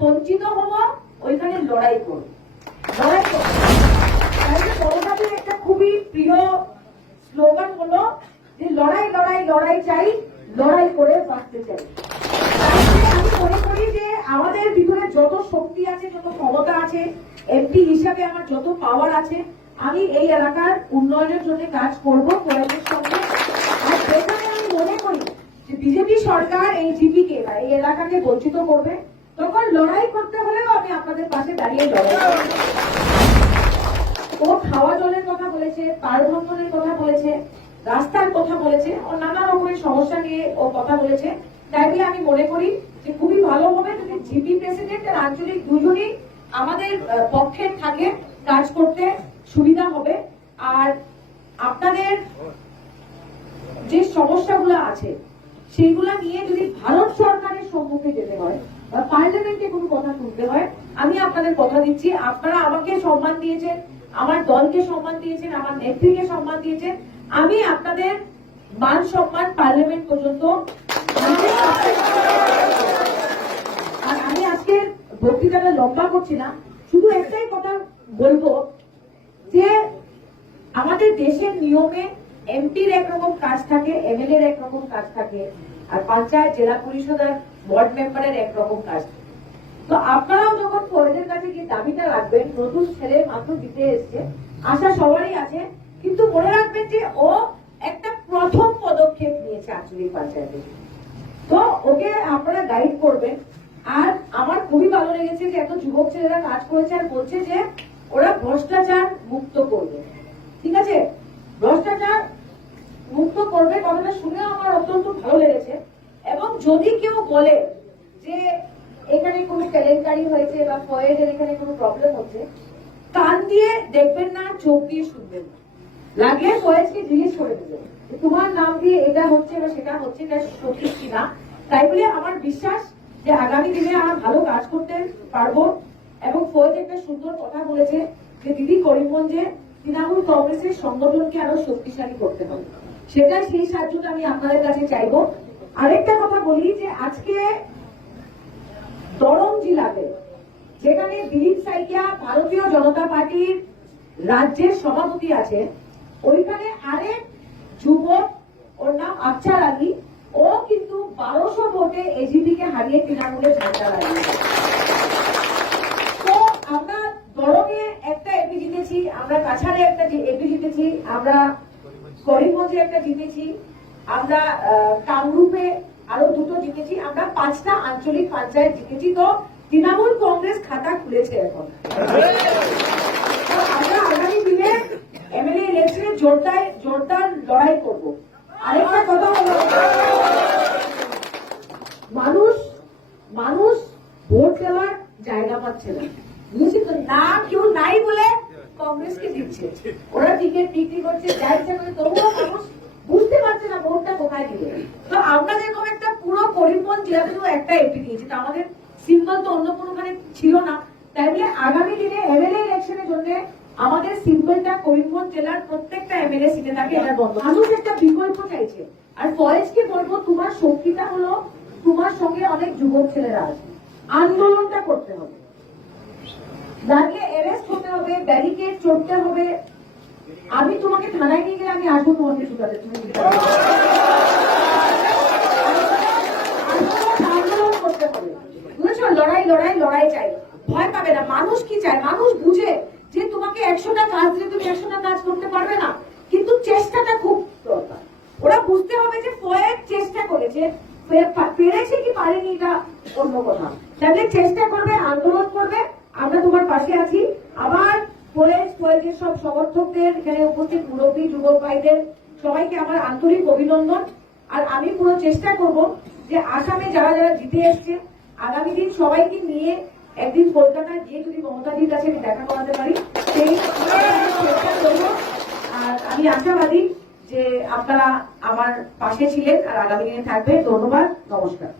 বঞ্চিত হব, ওইখানে লড়াই করব। লড়াই করব। যে একটা খুবই প্রিয় স্লোগান হলো যে লড়াই লড়াই লড়াই চাই, লড়াই করে বাঁচতে চাই। আমি যে আমাদের ভিতরে যত শক্তি আছে, যত ক্ষমতা আছে এমপি হিসাবে আমার যত পাওয়ার আছে, আমি এই এলাকার উন্নয়নের জন্য কাজ করব প্রয়োগের সঙ্গে। আর যেখানে আমি মনে করি যে বিজেপি সরকার এই জিপিকে বা এই এলাকাকে বঞ্চিত করবে। তখন লড়াই করতে হলেও আমি আপনাদের পাশে দাঁড়িয়ে লড়াই ও খাওয়া জলের কথা বলেছে, পারভ্রমণের কথা বলেছে, রাস্তার কথা বলেছে, ও নানা রকমের সমস্যা নিয়ে ও কথা বলেছে। তাই বলে আমি মনে করি যে খুবই ভালো হবে যদি জিপি প্রেসিডেন্ট আর আঞ্চলিক দুজনই আমাদের পক্ষে থাকে কাজ করতে সুবিধা হবে। আর আপনাদের যে সমস্যাগুলো আছে, সেইগুলা নিয়ে যদি ভারত সরকারের সম্মুখে যেতে হয় বা পার্লামেন্টে কোনো কথা শুনতে হয়? আমি আপনাদের কথা দিচ্ছি। আপনারা আমাকে সম্মান দিয়েছেন, আমার দলকে সম্মান দিয়েছেন, আমার নেত্রীকে সম্মান দিয়েছেন। আমি আপনাদের মান সম্মান পার্লামেন্ট পর্যন্ত আমি আজকে বক্তৃতাটা লম্বা করছি না। শুধু একটাই কথা বলব যে আমাদের দেশের নিয়মে এমপির একরকম কাজ থাকে এমএলএ এর একরকম কাজ থাকে। আর পঞ্চায়েত, জেলা পরিষদ আর ওয়ার্ড মেম্বারের একরকম কাজ। তো আপনারাও যখন ফরেনের কাছে গিয়ে দাবিটা রাখবেন, নতুন ছেলে মাত্র দিতে এসছে, আশা সবারই আছে, কিন্তু মনে রাখবেন যে ও একটা প্রথম পদক্ষেপ নিয়েছে আঞ্চলিক পঞ্চায়েতে। তো ওকে আপনারা গাইড করবেন। আর আমার খুবই ভালো লেগেছে যে এত যুবক ছেলেরা কাজ করেছে আর বলছে যে ওরা ভ্রষ্টাচার মুক্ত করবে। ঠিক আছে? ভ্রষ্টাচার মুক্ত করবে কথাটা শুনে আমার অত্যন্ত ভালো লেগেছে। এবং যদি কেউ বলে যে এখানে কোনো কেলেঙ্কারি হয়েছে বা ফয়েজের এখানে কোনো প্রবলেম হচ্ছে, কান দিয়ে দেখবেন না, চোখ দিয়ে শুনবেন না। লাগলে ফয়েজকে জিজ্ঞেস করে দেবেন তোমার নাম দিয়ে এটা হচ্ছে বা সেটা হচ্ছে, এটা সঠিক কিনা? তাই বলে আমার বিশ্বাস যে আগামী দিনে আমরা ভালো কাজ করতে পারব এবং ফয়েজ একটা সুন্দর কথা বলেছে যে দিদি করিমগঞ্জে তৃণমূল কংগ্রেসের সংগঠনকে আরও শক্তিশালী করতে হবে। সেটা সেই সাহায্যটা আমি আপনাদের কাছে চাইব। আরেকটা কথা বলি যে আজকে দরং জেলাতে, যেখানে দিলীপ সাইকিয়া ভারতীয় জনতা পার্টির রাজ্যের সভাপতি আছে ওইখানে আরেক যুবক, ওর নাম আফচার আলী, ও কিন্তু বারোশো ভোটে এজিপি কে হারিয়ে তৃণমূলে ঝান্ডা লাগিয়েছে তো আমরা দরঙে একটা এপি জিতেছি, আমরা কাছাড়ে একটা এপি জিতেছি, আমরা করিমগঞ্জে একটা জিতেছি আমরা কামরূপে আরও দুটো জিতেছি, আমরা পাঁচটা আঞ্চলিক পঞ্চায়েত জিতেছি, তো তৃণমূল কংগ্রেস খাতা খুলেছে এখন। আমরা আগামী দিনে এমএলএ ইলেকশনে জোরদার জোরদার লড়াই করব। আরেকটা কথা হলো, মানুষ মানুষ ভোট দেওয়ার জায়গা পাচ্ছে না। বুঝছি তো না, কেউ নাই বলে কংগ্রেসকে দিচ্ছে। ওরা টিকিট বিক্রি করছে যা ইচ্ছা তবুও মানুষ পারছে না ভোটটা কোথায় দিবে? তো আমরা যেরকম একটা পুরো করিমগঞ্জ জেলাতে শুধু একটা এমপি দিয়েছি, তো আমাদের সিম্বল তো অন্য কোনোখানে ছিল না। তাই বলে আগামী দিনে এমএলএ ইলেকশনের জন্য আমাদের সিম্বলটা করিমগঞ্জ জেলার প্রত্যেকটা এমএলএ সিটে থাকে এটা বন্ধ। মানুষ একটা বিকল্প চাইছে। আর ফরেস্টকে বলব, তোমার শক্তিটা হলো তোমার সঙ্গে অনেক যুবক ছেলেরা আছে। আন্দোলনটা করতে হবে। দাঁড়িয়ে অ্যারেস্ট হতে হবে ব্যারিকেড চড়তে হবে আমি তোমাকে থানায় নিয়ে গেলে আমি আসব তোমাকে শুকাতে তুমি লড়াই লড়াই লড়াই চাই। ভয় পাবে না। মানুষ কি চায়? মানুষ বুঝে যে তোমাকে একশোটা কাজ দিলে তুমি একশোটা কাজ করতে পারবে না। কিন্তু চেষ্টাটা খুব দরকার। ওরা বুঝতে হবে যে ফয়ের চেষ্টা করেছে। পেরেছে কি পারেনি এটা অন্য কথা। তাহলে চেষ্টা করবে, আন্দোলন করবে, আমরা তোমার পাশে আছি। আবার ফয়েজের সব সমর্থকদের, এখানে উপস্থিত মুরব্বী যুবক ভাইদের সবাইকে আমার আন্তরিক অভিনন্দন। আর আমি পুরো চেষ্টা করব যে আসামে যারা যারা জিতে এসছে, আগামী দিন সবাইকে নিয়ে একদিন কলকাতায় গিয়ে যদি মমতাদির কাছে আমি দেখা করাতে পারি, সেই চেষ্টা করব। আর আমি আশাবাদী যে আপনারা আমার পাশে ছিলেন আর আগামী দিনে থাকবে ধন্যবাদ, নমস্কার।